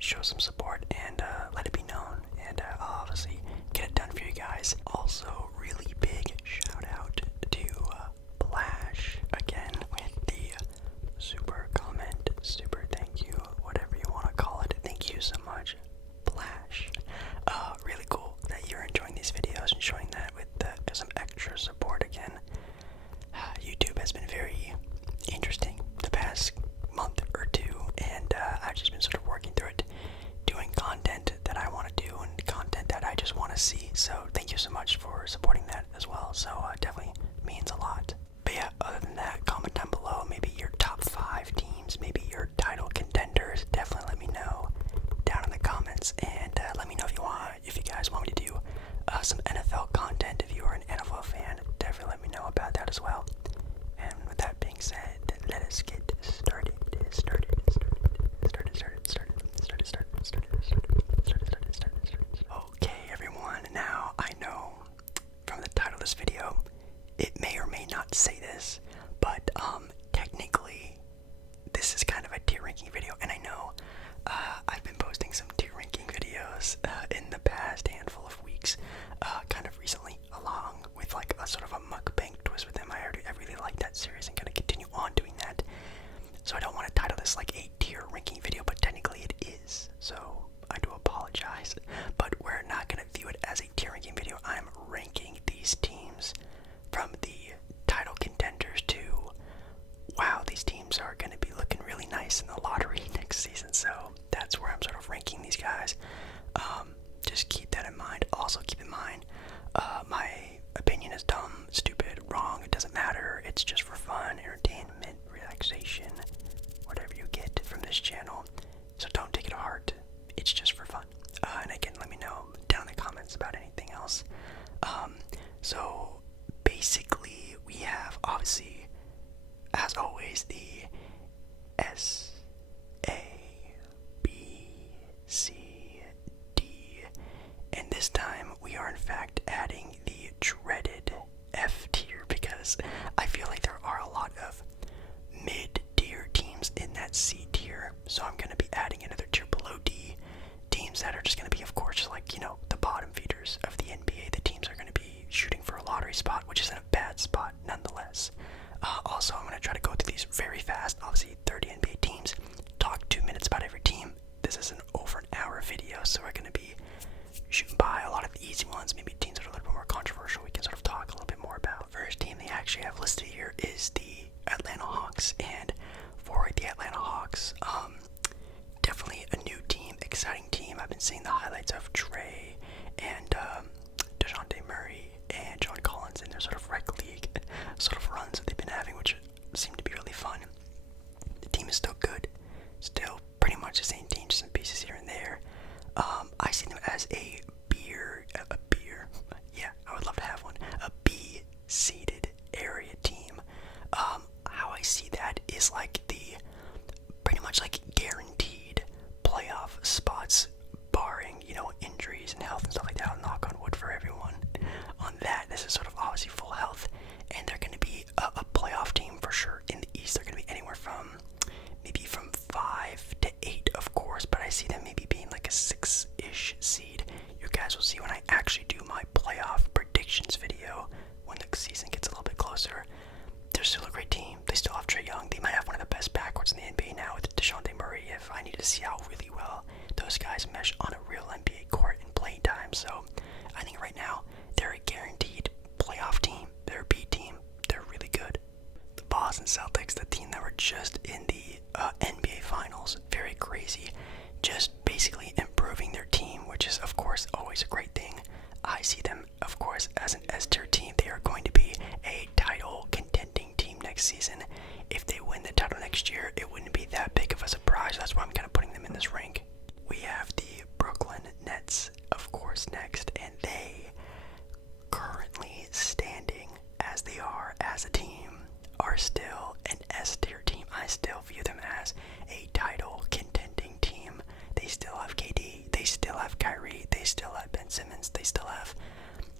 show some support and let it be known, and I'll obviously get it done for you guys. Also, really big shout out to Blash again with the super comment, super thank you, whatever you want to call it. Thank you so much, Blash. Really cool that you're enjoying these videos and showing that with some extra support again. YouTube has been very interesting the past month or two, and I've just been sort of working through it, doing content that I want to do and content that I just want to see. So thank you so much for supporting that as well. So definitely means a lot. But yeah, other than that, comment down below maybe your top 5 teams, maybe your title contenders. Definitely let me know down in the comments, and let me know if you guys want me to do some NFL content. If you are an NFL fan, definitely let me know about that as well. And with that being said, let us get started. Okay, everyone. Now I know from the title of this video, it may or may not say this, but technically, this is kind of a tier ranking video, and I know I've been posting some tier ranking videos in the past handful of weeks, kind of recently, along with like a sort of a mukbang twist with them. I really like that series and gonna continue on doing that. So I don't want to title this like a tier ranking video, but technically it is. So I do apologize, but we're not gonna view it as a tier ranking video. I'm ranking these teams from the title contenders to, wow, these teams are gonna be looking really nice in the lottery next season. So that's where I'm sort of ranking these guys. Just keep that in mind. Also keep in mind, my opinion is dumb, stupid, wrong. It doesn't matter. It's just for fun, entertainment, relaxation, whatever you get from this channel. So don't take it to heart. It's just for fun. And again, let me know down in the comments about anything else. So basically, we have obviously, as always, the S, A, B, C, D, and this time we are in fact adding the dreaded F tier, because I feel like there are a lot of mid-tier teams in that C tier, so I'm going to be adding another tier below D, teams that are just going to be, of course, like, you know, the bottom feeders of the NBA. The teams are going to be shooting for a lottery spot, which isn't a bad spot nonetheless. Also, I'm going to try to go through these very fast. Obviously, 30 NBA teams, talk 2 minutes about every team. This is an over an hour video, so we're going to be shooting by a lot of the easy ones, maybe teams that are a little bit more controversial we can sort of talk a little bit more about. First team they actually have listed here is the Atlanta Hawks, and for the Atlanta Hawks, definitely a new team, exciting team. I've been seeing the highlights of Trey and DeJounte Murray and John Collins in their sort of rec league sort of runs that they've been having, which seem to be really fun. The team is still good, still pretty much the same team, just some pieces here and there. I see them as a beer, yeah, I would love to have one, a B-seeded area team. How I see that is like the, pretty much like guaranteed playoff spots, barring, you know, injuries and health and stuff like that. I'll knock on wood for everyone on that. This is sort of obviously full health, and they're going to be a playoff team for sure. In the East, they're going to be anywhere from, maybe from 5 to 8, of course, but I see them maybe being like a 6-ish seed. You guys will see when I actually do my playoff predictions video when the season gets a little bit closer. They're still a great team. They still have Trae Young. They might have one of the best backcourts in the NBA now with DeJounte Murray, if I need to see how really well those guys mesh on a real NBA court in playing time. So I think right now they're a guaranteed playoff team. They're a B team. They're really good. The Boston Celtics, the team that were just in the NBA Finals, very crazy. Just basically improving their team, which is, of course, always a great thing. I see them, of course, as an S-tier team. They are going to be a title contending team next season. If they win the title next year, it wouldn't be that big of a surprise. That's why I'm kind of putting them in this rank. We have the Brooklyn Nets, of course, next, and they currently standing as they are as a team are still an S-tier team. I still view them as a title contending team. They still have KD, they still have Kyrie, they still have Ben Simmons, they still have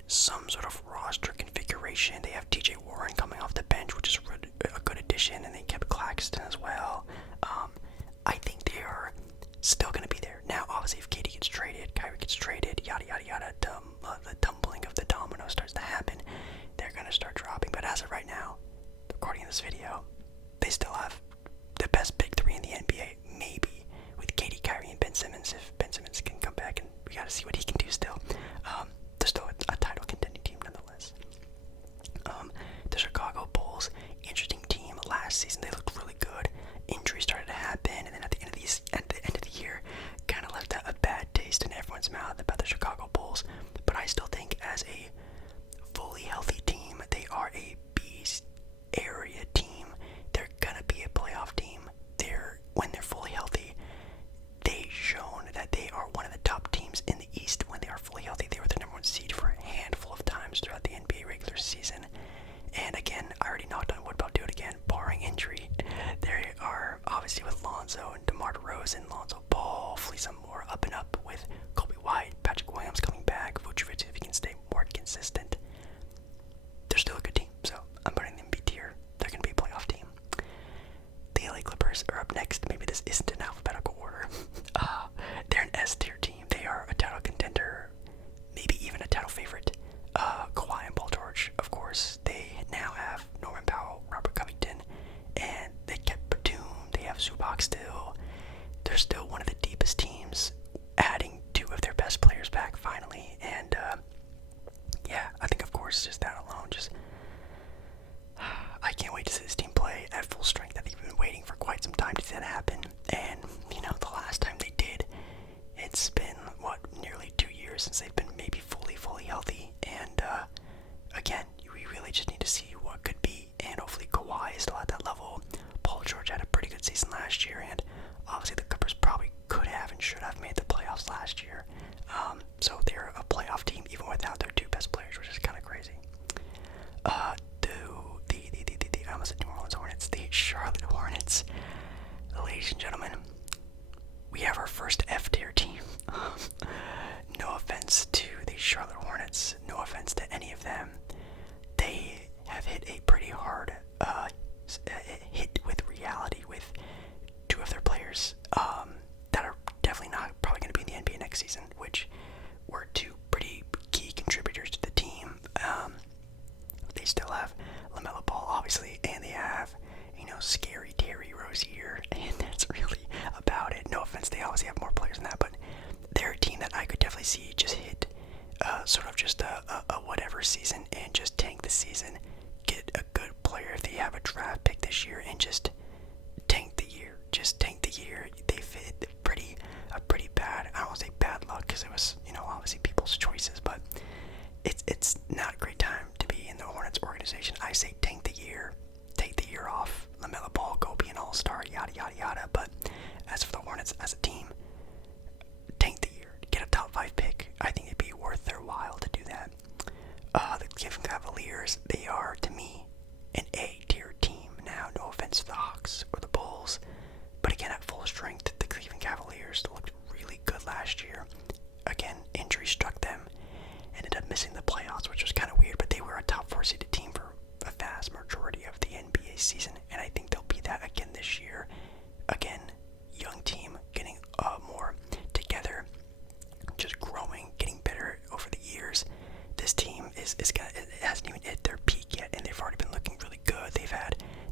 some sort of roster configuration. They have TJ Warren coming off the bench, which is a good addition, and they kept Claxton as well. I think obviously if KD gets traded, Kyrie gets traded, yada yada yada, the tumbling of the domino starts to happen, they're gonna start dropping. But as of right now, recording this video, they still have the best big three in the NBA, maybe with KD, Kyrie, and Ben Simmons. If Ben Simmons can come back, and we gotta see what he can do still. They're still a title contending team nonetheless. The Chicago Bulls, interesting team. Last season they looked really good. Injuries started to happen, and then at the end of the year, kind of left a bad taste in everyone's mouth about the Chicago Bulls. But I still think as a fully healthy team, they are a beast area team. They're gonna be a playoff team. When they're fully healthy, they've shown that they are one of the top teams in the East. When they are fully healthy, they were the number one seed for a handful of times throughout the NBA regular season. And again, I already knocked on wood, but I'll do it again, barring injury. They are obviously with Lonzo and DeMar DeRozan, Lonzo Ball, hopefully some more up and up with Kobe White, Patrick Williams coming back, Vucevic if he can stay more consistent. They're still a good team, so I'm putting them B tier. They're going to be a playoff team. The LA Clippers are up next. Maybe this isn't in alphabetical order. They're an S tier team. They are a title contender, maybe even a title favorite. Kawhi and Paul George, of course. They now have Norman Powell, Robert Covington, and they kept Batum. They have Zubac still. They're still one of the deepest teams, adding two of their best players back finally. And yeah, I think of course just that alone, I can't wait to see this team play at full strength. I think we've been waiting for quite some time to see that happen. And the last time they did, it's been nearly 2 years since they've been maybe fully healthy. And again, we really just need to see what could be. And hopefully Kawhi is still at that level. Paul George had a pretty good season last year, and obviously the Clippers probably could have and should have made the playoffs last year. So they're a playoff team even without their two best players, which is kind of crazy. I almost said New Orleans Hornets, the Charlotte Hornets. Ladies and gentlemen, we have our first F tier team. No offense to the Charlotte Hornets, no offense to any of them. They have hit a pretty hard hit with reality with two of their players that are definitely not probably going to be in the NBA next season, which were two pretty key contributors to the team. They still have LaMelo Ball, obviously, and they have, scary Terry Rozier, and that's really about it. No offense, they obviously have more players than that, but they're a team that I could definitely see just hit sort of just a whatever season and just tank the season, get a good player if they have a draft pick this year, and just tank the year. Just tank the year. They've hit a pretty bad, I don't want to say bad luck, because it was, obviously people's choices, but it's not a great time to be in the Hornets organization. I say tank the year, take the year off, LaMelo Ball, go be an all-star, yada yada yada. But as for the Hornets as a team, tank the year, get a top 5 pick. I think it'd be worth their while to do that. The Cleveland Cavaliers, they are to me an A tier team. Now, no offense to the Hawks or the Bulls, but again at full strength, the Cleveland Cavaliers looked really good last year. Again, injury struck them. Ended up missing the playoffs, which was kind of weird, but they were a top 4 seeded team for a vast majority of the NBA season, and I think they'll be that again this year. Again, young team getting more together, just growing, getting better over the years. This team it hasn't even hit their peak yet, and they've already been looking really good.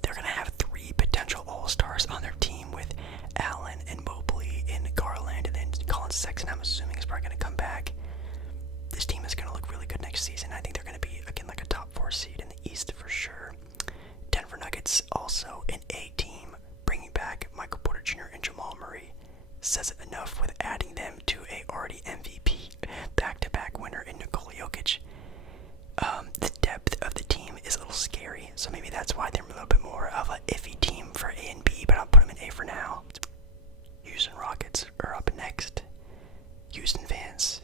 They're gonna have 3 potential all-stars on their team with Allen and Mobley and Garland, and then Colin Sexton, I'm assuming, is probably gonna come back. This team is going to look really good next season. I think they're going to be, again, like a top 4 seed in the East for sure. Denver Nuggets, also an A team, bringing back Michael Porter Jr. and Jamal Murray. Says it enough with adding them to a already MVP back-to-back winner in Nikola Jokic. The depth of the team is a little scary, so maybe that's why they're a little bit more of an iffy team for A and B, but I'll put them in A for now. Houston Rockets are up next. Houston fans,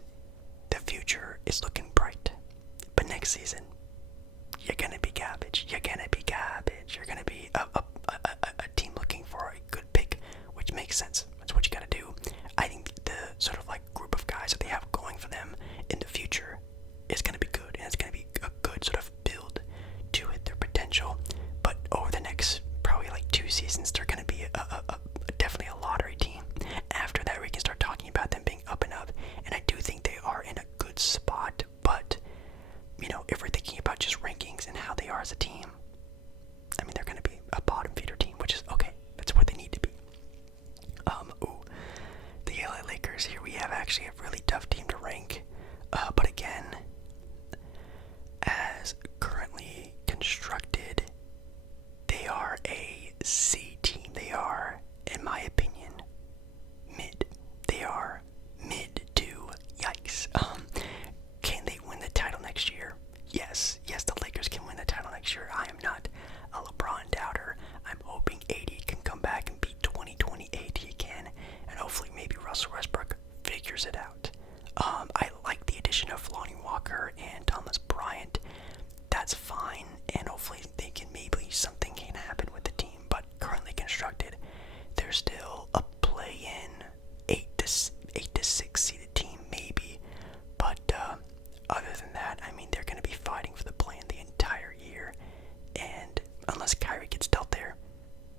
the future is looking bright, but next season, you're gonna be garbage. You're gonna be a team looking for a good pick, which makes sense. That's what you gotta do. I think the sort of like group of guys that they have going for them in the future is gonna be good, and it's gonna be a good sort of build to hit their potential. But over the next probably like 2 seasons, they're gonna be definitely actually a really tough team to rank. But again, as currently constructed, they are a C team. They are, in my opinion, mid. They are mid to yikes. Can they win the title next year? Yes, the Lakers can win the title next year. I am not a LeBron doubter. I'm hoping AD can come back and beat 2020 AD again, and hopefully maybe Russell Westbrook figures it out. I like the addition of Lonnie Walker and Thomas Bryant. That's fine, and hopefully they can maybe something can happen with the team. But currently constructed, they're still a play-in 8 to 6 seeded team maybe. But other than that, I mean, they're going to be fighting for the play-in the entire year, and unless Kyrie gets dealt there,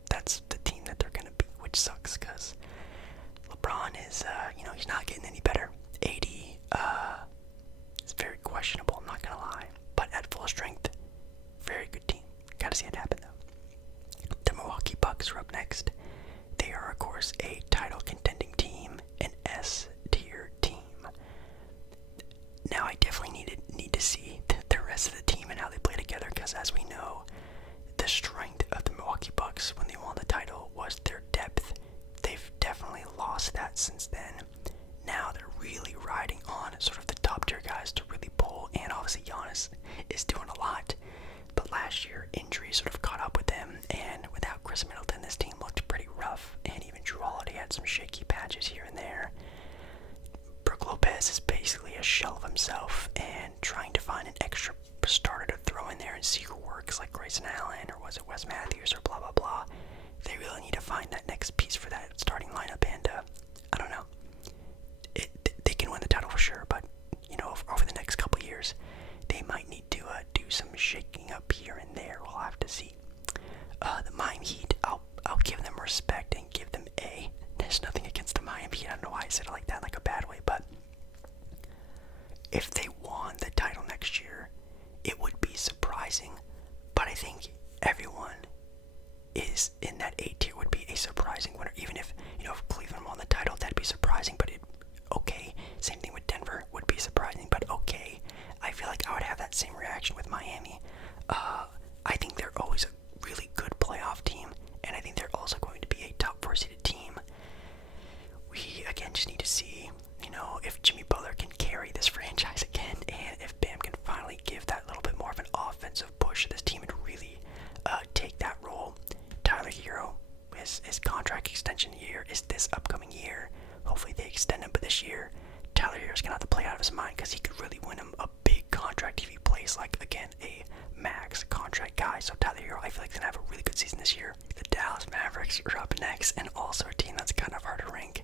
that's the team that they're going to beat, which sucks because LeBron is, he's not getting any better. AD is very questionable, I'm not going to lie, but at full strength, very good team. Gotta see it happen though. The Milwaukee Bucks are up next. They are, of course, a title contending team, an S tier team. Now I definitely need to see the rest of the team and how they play together, because as we know, the strength of the Milwaukee Bucks when they won the title was their depth. They've definitely lost that since then. Now they're really riding on sort of the top tier guys to really pull, and obviously Giannis is doing a lot. But last year, injuries sort of caught up with them, and without Chris Middleton, this team looked pretty rough, and even Drew Holiday had some shaky patches here and there. Brook Lopez is basically a shell of himself, and trying to find an extra starter to throw in there and see who works, like Grayson Allen, or was it Wes Matthews, or blah blah blah. They really need to find that next piece for that starting lineup, and I don't know. They can win the title for sure, but over the next couple years, they might need to do some shaking up here and there. We'll have to see. The Miami Heat, I'll give them respect and give them A. There's nothing against the Miami Heat. I don't know why I said it like that, like a bad way, but if they won the title next year, it would be surprising. But I think everyone is in that A tier would be a surprising winner. Even if if Cleveland won the title, that'd be surprising. But okay. Same thing with Denver would be surprising, but okay. I feel like I would have that same reaction with Miami. I think they're always a really good playoff team, and I think they're also going to be a top 4 seeded team. We again just need to see, if Jimmy Butler can carry this franchise again, and if Bam can finally give that little bit more of an offensive push to this team and really take that role. Tyler Hero, his contract extension year is this upcoming year. Hopefully they extend him, but this year, Tyler Hero's gonna have to play out of his mind, because he could really win him a big contract if he plays like, again, a max contract guy. So Tyler Hero, I feel like, he's gonna have a really good season this year. The Dallas Mavericks are up next, and also a team that's kind of hard to rank.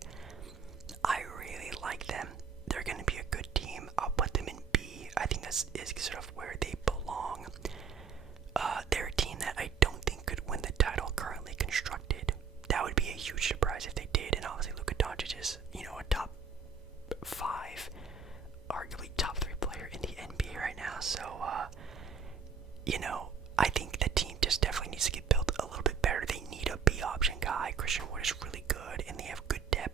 I really like them. They're gonna be a good team. I'll put them in B. I think this is sort of where they belong. They're a team that I don't think could win the title currently constructed. That would be a huge surprise if they did, and obviously Luka Doncic is, a top 5, arguably top 3 player in the NBA right now. So, I think the team just definitely needs to get built a little bit better. They need a B option guy. Christian Wood is really good, and they have good depth.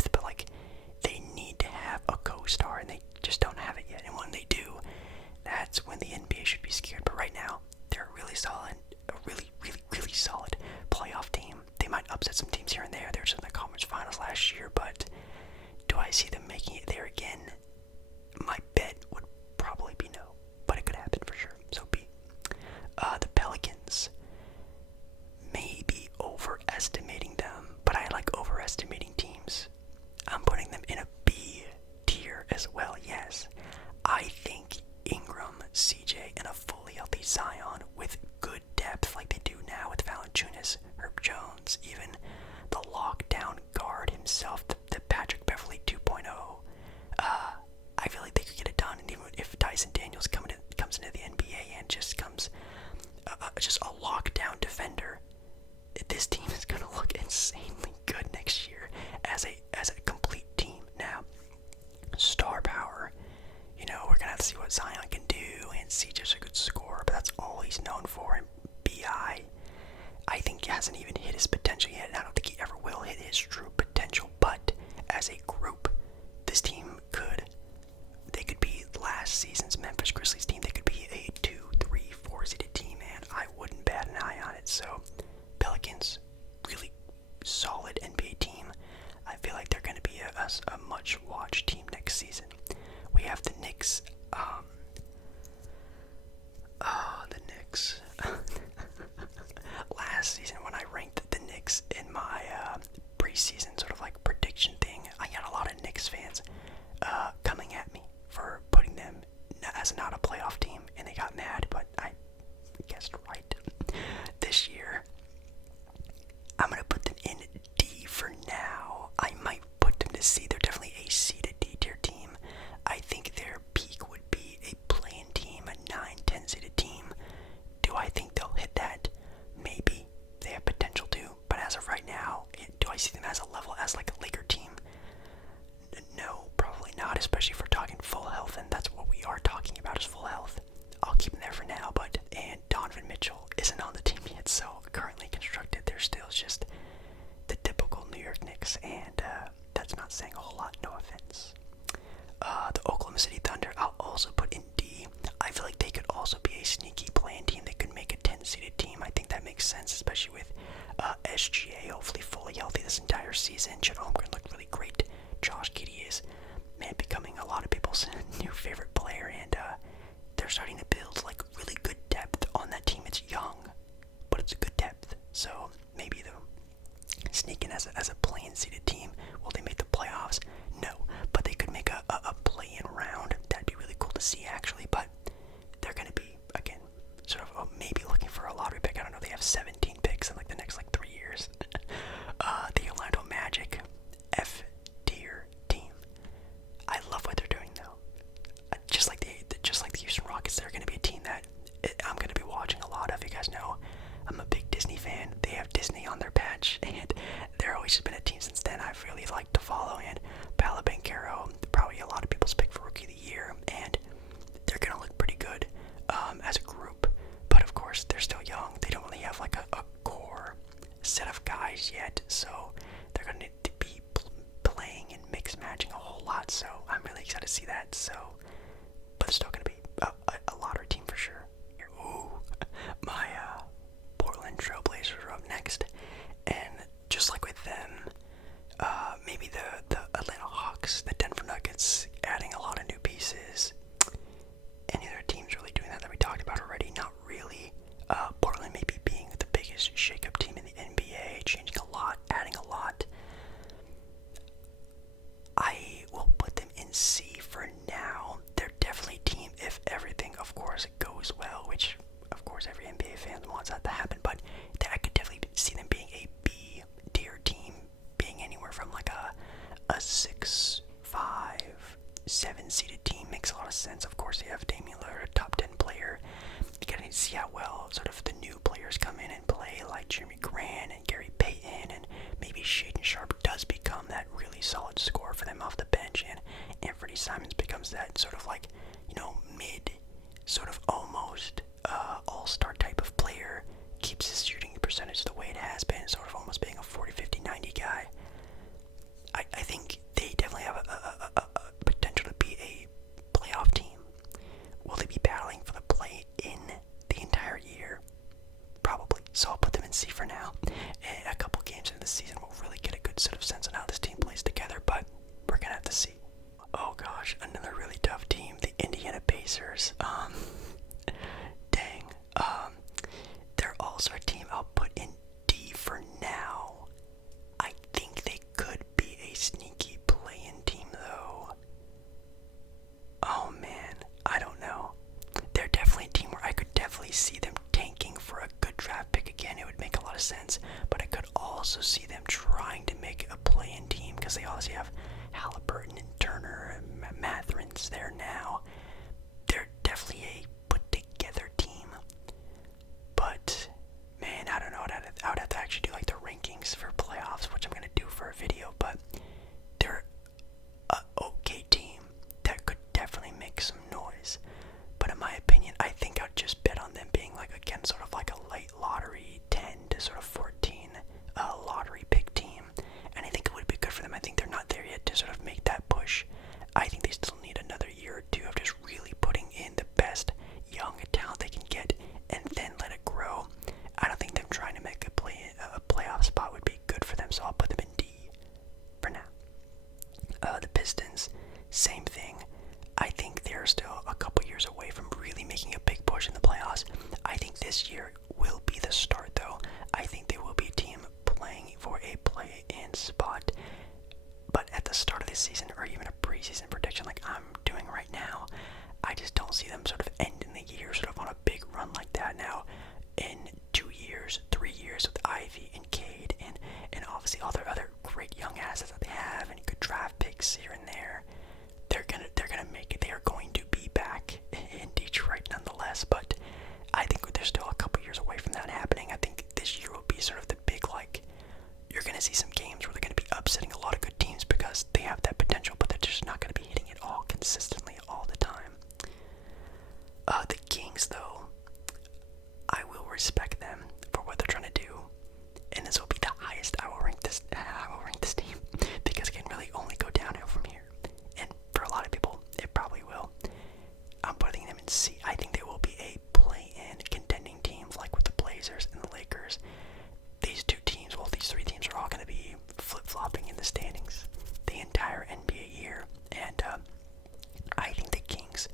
us a much-watched team next season. We have the Knicks. The Knicks. Last season, when I ranked the Knicks in my preseason sort of like prediction thing, I got a lot of Knicks fans coming at me for putting them as not a playoff team, and they got mad, but I guessed right. This year, I'm going to put them in D for now. I might put them to C. They're definitely a C to D tier team. I think their peak would be a play-in team, a 9-10 seeded team. Do I think they'll hit that? Maybe. They have potential to, but as of right now, do I see them as a level as like a Laker team? No, probably not, especially if we're talking full health, and that's what we are talking about is full health. I'll keep them there for now, and Donovan Mitchell isn't on the team yet, so currently constructed, they're still just the typical New York Knicks, and that's not saying a whole lot, no offense. The Oklahoma City Thunder, I'll also put in D. I feel like they could also be a sneaky playing team. They could make a 10-seeded team. I think that makes sense, especially with SGA hopefully fully healthy this entire season. Chet Holmgren looked really great. Josh Giddey is, man, becoming a lot of people's new favorite player, and they're starting to build like really good depth on that team. It's young, but it's a good depth. So maybe they'll sneak in as a play-in seeded team. Will they make the playoffs? No, but they could make a play-in round. That'd be really cool to see, actually. But they're going to be, again, sort of maybe looking for a lottery pick. I don't know. They have 17 picks in like the next 3 years. The Orlando Magic, F tier team. I love what they're doing though. Just like the Houston Rockets, they're going to be a team that I'm going to be watching a lot of. You guys know I'm a big Disney fan. They have Disney on their patch, and they're always just been a team since then I've really liked to follow. And Paolo Banchero, probably a lot of people's pick for Rookie of the Year, and they're going to look pretty good as a group. But of course, they're still young. They don't really have like a core set of guys yet, so they're going to need to be playing and mix matching a whole lot. So I'm really excited to see that. So, but it's still going to be a lottery team for sure. Ooh, my Portland Trailblazers are up next, and just like with them, maybe the Atlanta Hawks, the Denver Nuggets, adding a lot of new pieces. Any other teams really doing that we talked about already? Not really. Portland maybe being the biggest shakeup team in the NBA, changing a lot, adding a lot. I will put them in C for now. They're definitely a team if everything, of course, goes well, which, of course, every NBA fan wants that to happen, but I could definitely see them being a B tier team, being anywhere from like a 6, 5, 7-seeded team. Makes a lot of sense. Of course, they have Damian Lillard, a top 10 player. You gotta need to see how well sort of the new players come in and play, like Jeremy Grant and Gary Payton, and maybe Shaedon Sharpe does become that really solid scorer for them off the bench, and Anthony Simons becomes that sort of like, mid, sort of almost all-star type of player, keeps his shooting percentage the way it has been, sort of almost being a 40, 50, 90 guy. I think they definitely have a potential to be a playoff team. Will they be battling for the play in the entire year? Probably. So I'll put them in C for now. And a couple games into the season, we'll really get a good sort of sense on how this team plays together, but we're going to have to see. Oh gosh, another really tough team, the Indiana Pacers. Dang. They're also a team I'll put in D for now. I think they could be a sneaky play-in team, though. Oh man, I don't know. They're definitely a team where I could definitely see them tanking for a good draft pick again. It would make a lot of sense, but I could also see them trying to make a play-in team because they obviously have Halliburton and Turner and Mathurin's there now. They're definitely a put-together team, but man, I don't know. I would have to actually do like the rankings for playoffs, which I'm gonna do for a video. But they're a okay team that could definitely make some noise. But in my opinion, I think I'd just bet on them being like, again, sort of like a late lottery 10 to sort of 14 lottery pick team. And I think it would be good for them. I think they're not there yet to sort of make that push. I think they still need another year or two of just really putting in the best young talent they can get and then let it grow. I don't think them trying to make a playoff spot would be good for them, so I'll put them in D same thing. I think they're still a couple years away from really making a big push in the playoffs. I think this year will be the start, though. I think they will be a team playing for a play-in spot. But at the start of the season, or even a preseason prediction like I'm doing right now, I just don't see them sort of ending the year sort of on a big run like that. Now, in 2 years, 3 years with Ivy and Cade and obviously all their other great young assets that they have and good draft picks here and there, they're gonna make it. They are going to be back in Detroit nonetheless. But I think they're still a couple years away from that happening. I think this year will be sort of the big, like, you're gonna see some games where they're gonna be upsetting a lot of good teams because they have that potential, but they're just not gonna be hitting it all consistently all the time. The Kings, though, I will respect them for what they're trying to do, and this will be the highest I will rank this team, because it can really only go downhill from here. And for a lot of people, it probably will. I'm putting them in C. I think they will be a play-in contending team, like with the Blazers and the Lakers. These three teams are all going to be flip-flopping in the standings the entire NBA year, and I think the Kings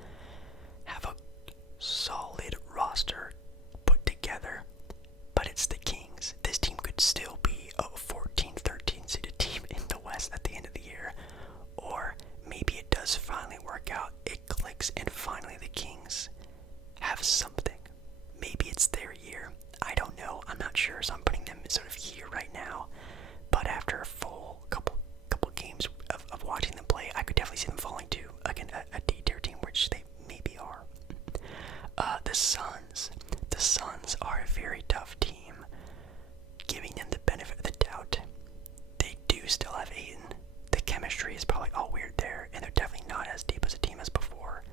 have a solid roster put together, but it's the Kings. This team could still be a 14, 13 seeded team in the West at the end of the year, or maybe it does finally work out, it clicks, and finally the Kings have something. Maybe it's their year. I don't know. I'm not sure, so I'm putting them sort of here right now. But after a full couple games of watching them play, I could definitely see them falling to, again, a D-tier team, which they maybe are. The Suns. The Suns are a very tough team. Giving them the benefit of the doubt, they do still have Ayton. The chemistry is probably all weird there, and they're definitely not as deep as a team as before.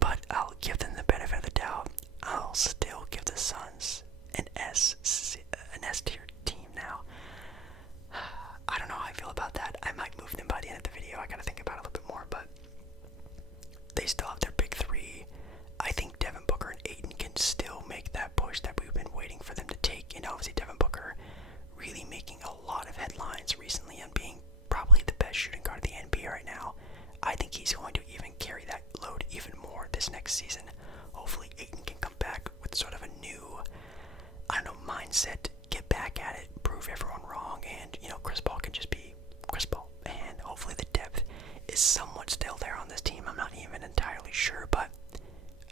But I'll give them the benefit of the doubt. I'll still give the Suns an S tier team now. I don't know how I feel about that. I might move them by the end of the video. I gotta think about it a little bit more, but they still have their big three. I think Devin Booker and Ayton can still make that push that we've been waiting for them to take. And obviously Devin Booker really making a lot of headlines recently and being probably the best shooting guard in the NBA right now. I think he's going to even carry that load even more this next season. Hopefully Ayton can come back with sort of a new, mindset, get back at it, prove everyone wrong, and, Chris Paul can just be Chris Paul. And hopefully the depth is somewhat still there on this team. I'm not even entirely sure, but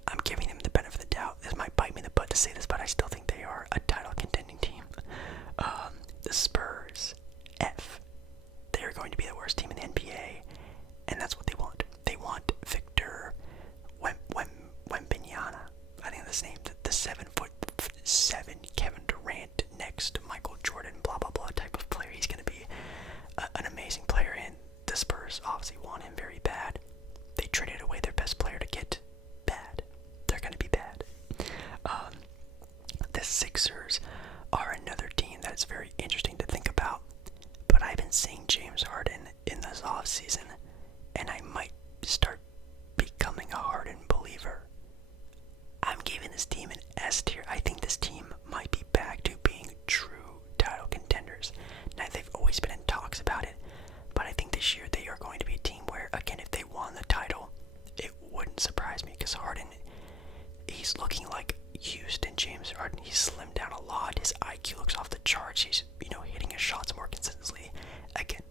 I'm giving them the benefit of the doubt. This might bite me in the butt to say this, but I still think they are a title contending team. The Spurs, F. They're going to be the worst team in the NBA, and that's what they want. They want Victor Wembanyama. I think that's his name. The 7'7" Kevin Durant next to Michael Jordan, blah blah blah type of player. He's going to be an amazing player, and the Spurs obviously want him very bad. They traded away their best player to get bad. They're going to be bad. The Sixers are another team that is very interesting to think about, but I've been seeing James Harden in this offseason, and I might start becoming a Harden believer. I'm giving this team an S tier. I think this team might be back to being true title contenders. Now, they've always been in talks about it, but I think this year they are going to be a team where, again, if they won the title, it wouldn't surprise me, because Harden, he's looking like Houston James Harden. He's slimmed down a lot. His IQ looks off the charts. He's, hitting his shots more consistently. Again,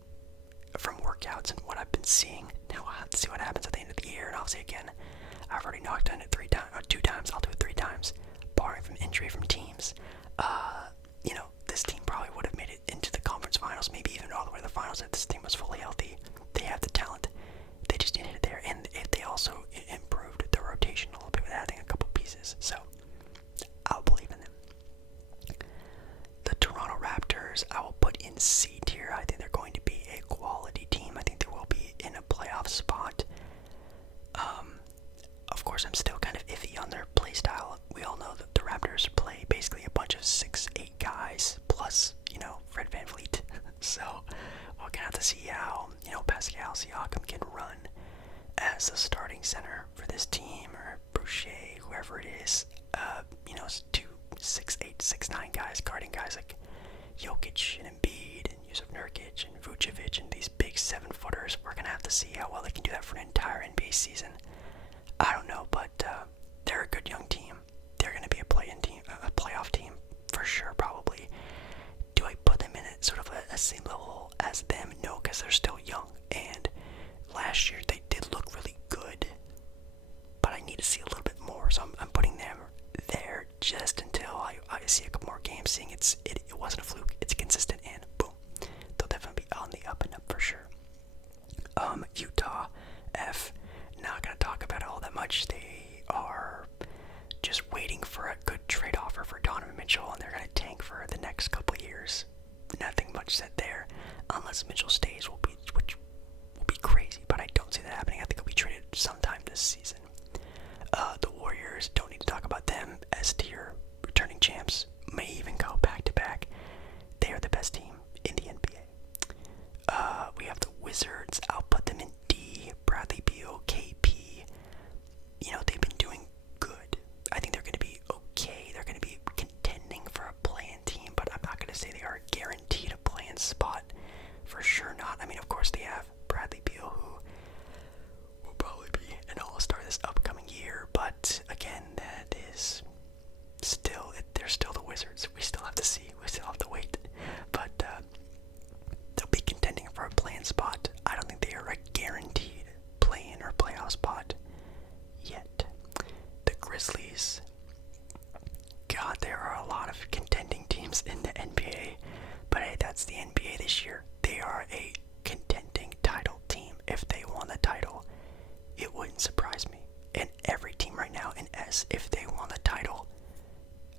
from workouts and what I've been seeing. Now I'll have to see what happens at the end of the year. And obviously, again, I've already knocked on it 2 times. I'll do it 3 times, barring from injury from teams. This team probably would have made it into the conference finals, maybe even all the way to the finals if this team was fully healthy. They have the talent. They just needed it there. And if they also improved the rotation a little bit with adding a couple pieces. So I'll believe in them. The Toronto Raptors, I will put in C tier. I think they're going to be a quality team. I think they will be in a playoff spot. Of course, I'm still kind of iffy on their play style. We all know that the Raptors play basically a bunch of 6'8" guys, plus, Fred VanVleet. So we're going to have to see how, Pascal Siakam can run as the starting center for this team, or Boucher, whoever it is. 2 6'8", 6'9" guys guarding guys like Jokic and Embiid and Yusuf Nurkic and Vucevic and these big 7-footers. see how well they can do that for an entire NBA season. I don't know, but they're a good young team. They're going to be a play-in team, a playoff team for sure, probably. Do I put them in sort of a same level as them? No, because they're still young. And last year they did look really good, but I need to see a little bit more. So I'm putting them there just until I see a couple more games, seeing it wasn't a fluke. It's consistent, and boom, they'll definitely be on the up and up for sure. Utah F. Not gonna talk about it all that much. They are just waiting for a good trade offer for Donovan Mitchell, and they're gonna tank for the next couple years. Nothing much said there, unless Mitchell stays, which will be crazy. But I don't see that happening. I think he'll be traded sometime this season. The Warriors, don't need to talk about them. S tier, returning champs, may even go back to back. They are the best team in the NBA. We have the Wizards. I'll put them in D. Bradley Beal, KP. You know, they've been doing good. I think they're going to be okay. They're going to be contending for a play-in team, but I'm not going to say they are guaranteed a play-in spot. For sure not. I mean, of course, they have Bradley Beal, who will probably be an all-star this upcoming year, but again, that is still, they're still the Wizards. We still have to see. We still have to wait. But they'll be contending for a play-in spot. I don't think they are a guaranteed play-in or playoff spot yet. The Grizzlies. God, there are a lot of contending teams in the NBA, but hey, that's the NBA this year. They are a contending title team. If they won the title, it wouldn't surprise me. And every team right now in S, if they won the title,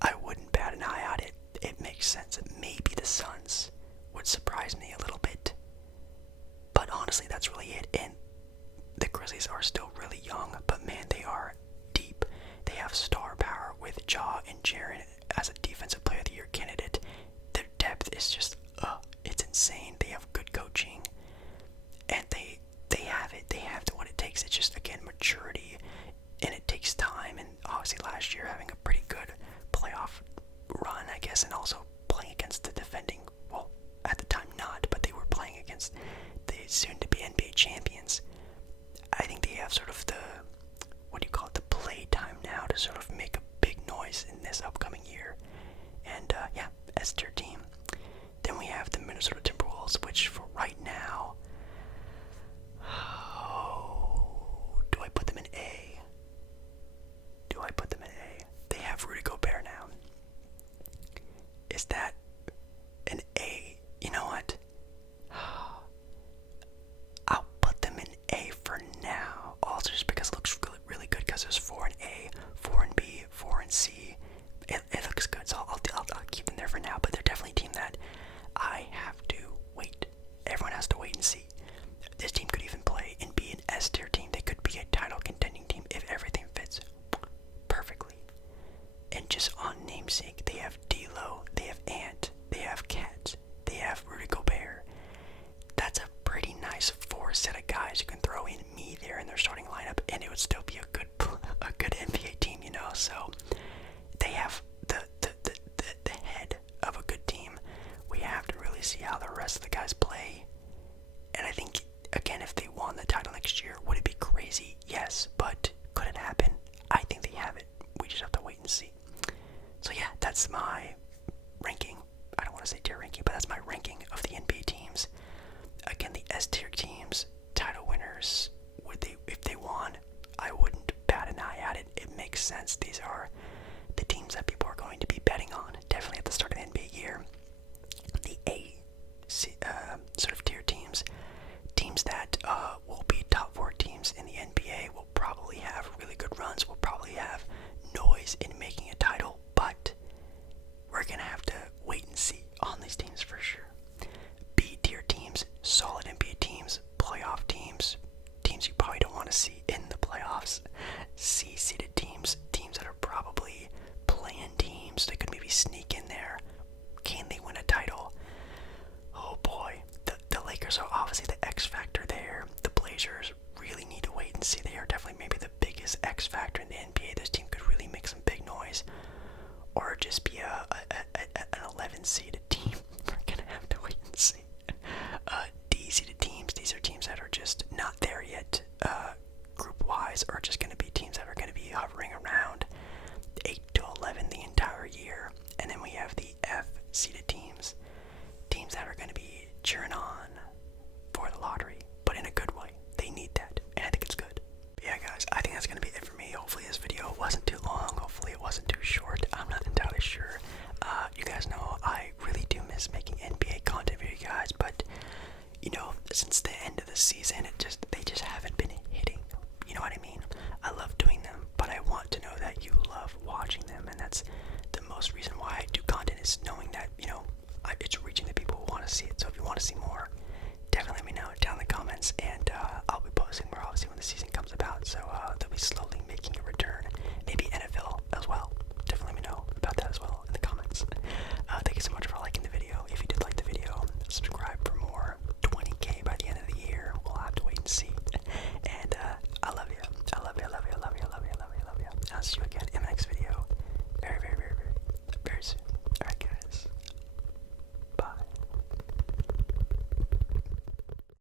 I wouldn't bat an eye at it. It makes sense. Maybe the Suns would surprise me a little bit, but honestly, that's really it. And the Grizzlies are still really young, but man, they are deep. They have star power with Ja and Jaren as a defensive player of the year candidate. Their depth is just, it's insane. They have good coaching, and they have it. They have what it takes. It's just, again, maturity, and it takes time. And obviously last year having a pretty good playoff run, I guess, and also playing against the defending, well, at the time not, but they were playing against the soon-to-be NBA champions. I think they have sort of the, the play time now to sort of make a big noise in this upcoming year. And yeah, S tier team. Then we have the Minnesota Timberwolves, which for right now, do I put them in A? Do I put them in A? They have Rudy Gobert now. Is that an A? You know what? I'll put them in A for now. Also just because it looks really, really good, because there's 4 in A, 4 in B, 4 in C. It looks good, so I'll keep them there for now. But they're definitely a team that I have to wait. Everyone has to wait and see. This team could even play and be an S tier team. They could be a title contending team if everything fits perfectly. And just on namesake, they have D'Lo, they have Ant, they have Cat, they have Rudy Gobert. That's a pretty nice 4 set of guys who can throw in me there in their starting lineup, and it would still be a good NBA team, you know. So they have the head of a good team. We have to really see how the rest of the guys play. And I think, again, if they won the title next year, would it be crazy? Yes, but could it happen? I think they have it. We just have to wait and see. So yeah, that's my ranking. I don't want to say tier ranking, but that's my ranking of the NBA teams. Again, the S tier teams, title winners, if they won, I wouldn't bat an eye at it. It makes sense. These are the teams that people are going to be betting on, definitely at the start of the NBA year. The A sort of tier teams that will be top 4 teams in the NBA, will probably have really good runs, will probably have noise in making a title, but we're going to have to wait and see on these teams for sure. B tier teams, solid NBA teams, playoff teams, teams you probably don't want to see in the playoffs. C seeded teams, teams that are probably play-in teams, they could maybe sneak in there. Can they win a title? Oh boy, the Lakers are obviously the X factor there. The Blazers really need to wait and see. They are definitely maybe the biggest X factor in the NBA. This team could really make some big noise, or just be an 11 seeded team. We're gonna have to wait and see. D seeded teams, these are teams that are just not there guys are just going to be teams that are going to be hovering around 8 to 11 the entire year. And then we have the F-seeded teams that are going to be cheering on for the lottery, but in a good way. They need that, and I think it's good. But yeah, guys, I think that's going to be it for me. Hopefully this video wasn't too long. Hopefully it wasn't too short. I'm not entirely sure. You guys know I really do miss making NBA content for you guys, but you know, since the end of the season, they just haven't been hitting. You know what I mean? I love doing them, but I want to know that you love watching them, and that's the most reason why I do content, is knowing that, you know, it's reaching the people who want to see it. So if you want to see more, definitely let me know.